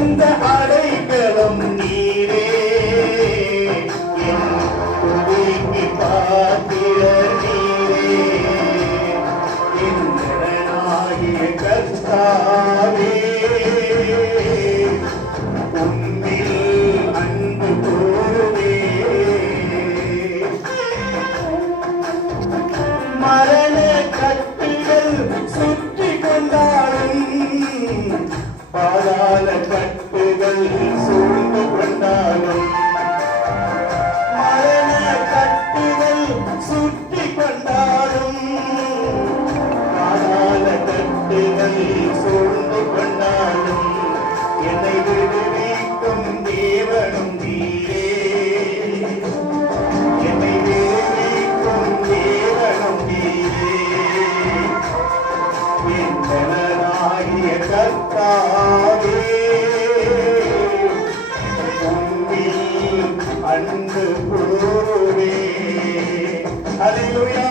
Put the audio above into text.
அந்த அடைக்கலம் நீரே என் துதிக்கு பாத்திர நீரே என் நலனாகிய கர்த்தாவே உம்மில் அன்பு கூறுவே மரண கட்டுகள் சுற்றி கொண்டாலும் பாதாள கட்டுகள் சூழ்ந்து கொண்டாலும் மரண கட்டுகள் சுற்றி கொண்டாலும் பாதாள கட்டுகள் சூழ்ந்து கொண்டாலும் என்னை விடுவிக்கும் தேவனும் நீரே என்னை விடுவிக்கும் தேவனும் நீரே என் பலனாகிய கர்த்தாவே உம்மில் அன்பு